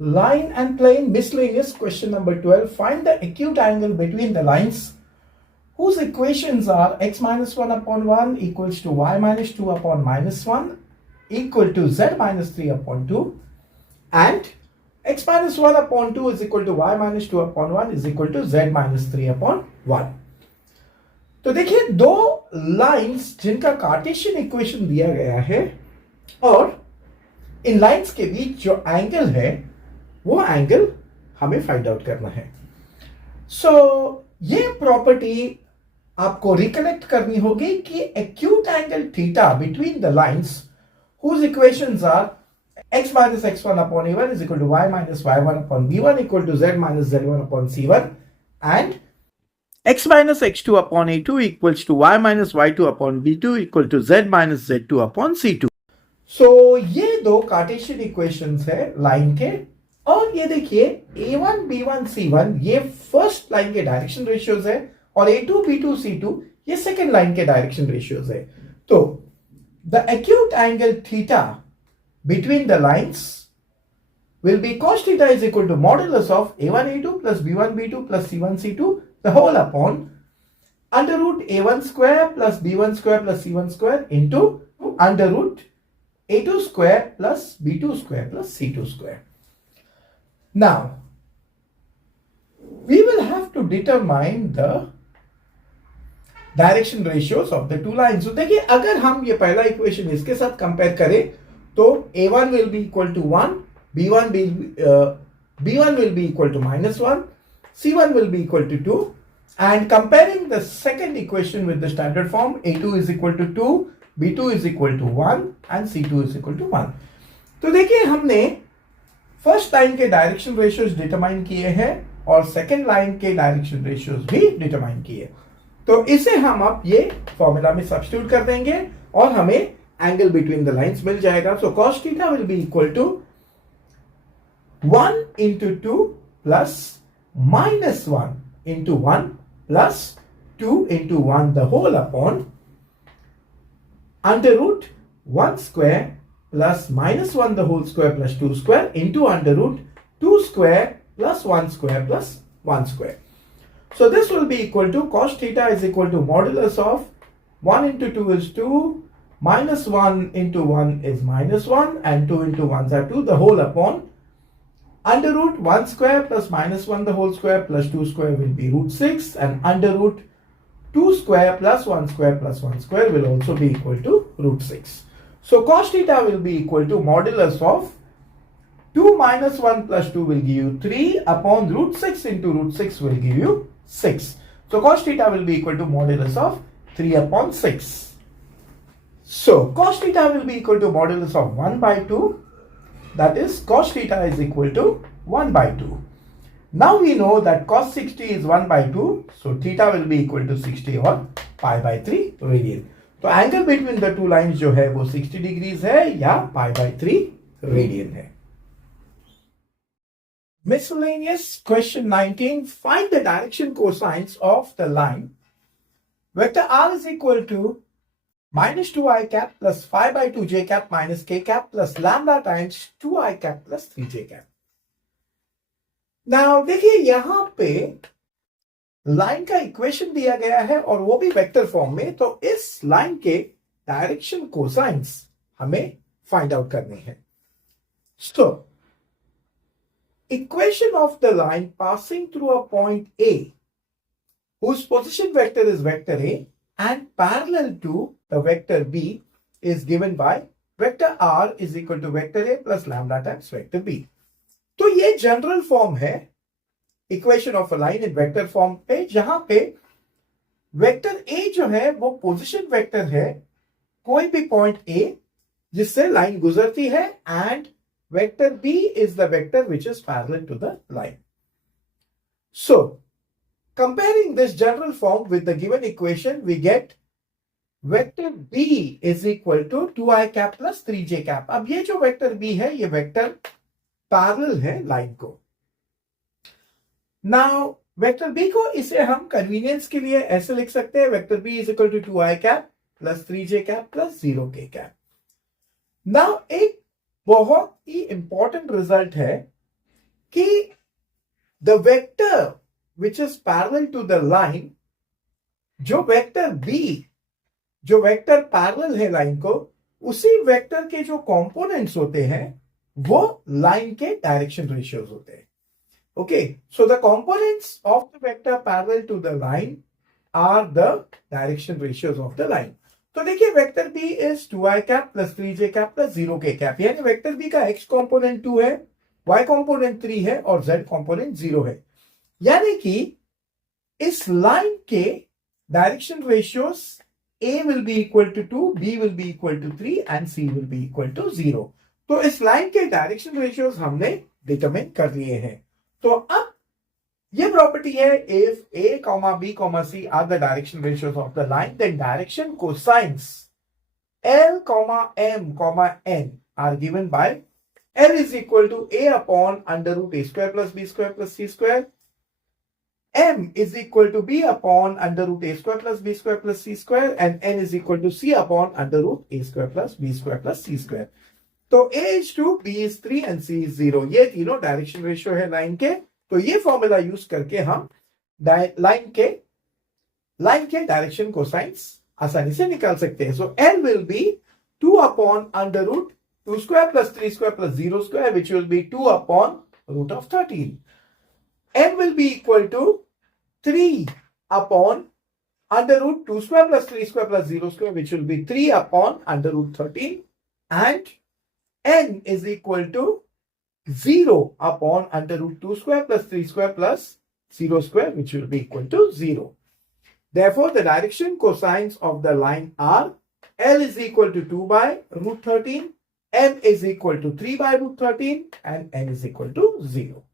Line and plane miscellaneous question number 12. Find the acute angle between the lines whose equations are x minus 1 upon 1 equals to y minus 2 upon minus 1 equal to z minus 3 upon 2 and x minus 1 upon 2 is equal to y minus 2 upon 1 is equal to z minus 3 upon 1. तो देखिए दो lines जिनका Cartesian equation दिया गया है और इन lines के बीच जो एंगल है वो एंगल हमें फाइंड आउट करना है. सो ये प्रॉपर्टी आपको रिकलेक्ट करनी होगी कि acute angle theta between the lines whose equations are x minus x1 upon a1 is equal to y minus y1 upon b1 equal to z minus z1 upon c1 and x minus x2 upon a2 equals to y minus y2 upon b2 equal to z minus z2 upon c2. So ये दो Cartesian equations है line के और ये देखिए a1 b1 c1 ये first line के direction ratios है और a2 b2 c2 ये सेकेंड लाइन के डायरेक्शन रेशियोज है. तो the acute angle theta between the lines will be cos theta is equal to modulus of a1 a2 plus b1 b2 plus c1 c2 the whole upon under root a1 square plus b1 square plus c1 square into under root a2 square plus b2 square plus c2 square. Now we will have to determine the direction ratios of the two lines. तो देखिए अगर हम ये पहला equation इसके साथ compare करें तो a1 will be equal to 1, b1 will be equal to -1, c1 will be equal to 2 and comparing the second equation with the standard form a2 is equal to 2, b2 is equal to 1 and c2 is equal to 1. तो देखिए हमने first line के direction ratios determine किए हैं और second line के direction ratios भी determine किए. तो इसे हम अब ये फॉर्मूला में सब्स्टिट्यूट कर देंगे और हमें एंगल बिटवीन द लाइंस मिल जाएगा. So cos theta will be equal to 1 into 2 plus -1 into 1 plus 2 into 1 the whole upon under root 1 square plus -1 the whole square plus 2 square into under root 2 square plus 1 square plus 1 square. So this will be equal to cos theta is equal to modulus of 1 into 2 is 2, minus 1 into 1 is -1 and 2 into 1 are 2 the whole upon under root 1 square plus -1 the whole square plus 2 square will be root 6 and under root 2 square plus 1 square plus 1 square will also be equal to root 6. So cos theta will be equal to modulus of 2 minus 1 plus 2 will give you 3 upon root 6 into root 6 will give you 6. So cos theta will be equal to modulus of 3 upon 6. So cos theta will be equal to modulus of 1 by 2. That is cos theta is equal to 1 by 2. Now we know that cos 60 is 1 by 2. So theta will be equal to 60 or pi by 3 radian. तो angle between the two lines जो है वो 60 degrees है या pi by 3 radian है. Miscellaneous question 19. Find the direction cosines of the line vector r is equal to minus 2i cap plus 5 by 2j cap minus k cap plus lambda times 2i cap plus 3j cap. Now देखिए यहां पे line का equation दिया गया है और वो भी वेक्टर फॉर्म में. तो इस लाइन के डायरेक्शन कोसाइंस हमें फाइंड आउट करने हैं. So equation of the line passing through a point A whose position vector is vector A and parallel to the vector B is given by vector R is equal to vector A plus lambda times vector B. तो ये general form है equation of a line in vector form पे जहां पे vector A जो है वो position vector है कोई भी पॉइंट A जिससे लाइन गुजरती है and vector B is the vector which is parallel to the line. So, comparing this general form with the given equation, we get vector B is equal to 2i cap plus 3j cap. अब ये जो vector B है, ये vector parallel है line को. Now, vector B को इसे हम convenience के लिए ऐसे लिख सकते हैं, vector B is equal to 2i cap plus 3j cap plus 0k cap. Now, एक बहुत ही इंपॉर्टेंट रिजल्ट है कि the vector which is parallel to the line, जो वेक्टर B जो वेक्टर पैरेलल है लाइन को, उसी वेक्टर के जो कंपोनेंट्स होते हैं वो लाइन के डायरेक्शन रेशियोज होते हैं. Okay, so the components of the vector parallel to the line are the direction ratios of the line. तो देखिए vector B is 2i cap plus 3j cap plus 0k cap, यानी vector B का x component 2 है, y component 3 है और z component 0 है. यानी कि इस लाइन के direction ratios A will be equal to 2, B will be equal to 3 and C will be equal to 0. तो इस लाइन के डायरेक्शन रेशियोज हमने डिटरमिन कर लिए हैं. तो अब ये प्रॉपर्टी है, if A, B, C are the direction ratios of the line, then direction cosines L, M, N are given by L is equal to A upon under root A square plus B square plus C square. M is equal to B upon under root A square plus B square plus C square and N is equal to C upon under root A square plus B square plus C square. तो A is 2, B is 3 and C is 0. ये तीनों direction ratio है line के. तो ये formula use करके हम line के डायरेक्शन कोसाइंस आसानी से निकाल सकते हैं. सो L will be 2 upon under root 2 square plus 3 square plus 0 square, which will be 2 upon root of 13. M will be equal to 3 upon under root 2 square plus 3 square plus 0 square, which will be 3 upon under root 13, and N is equal to 0 upon under root 2 square plus 3 square plus 0 square, which will be equal to 0. Therefore, the direction cosines of the line are L is equal to 2 by root 13, M is equal to 3 by root 13, and N is equal to 0.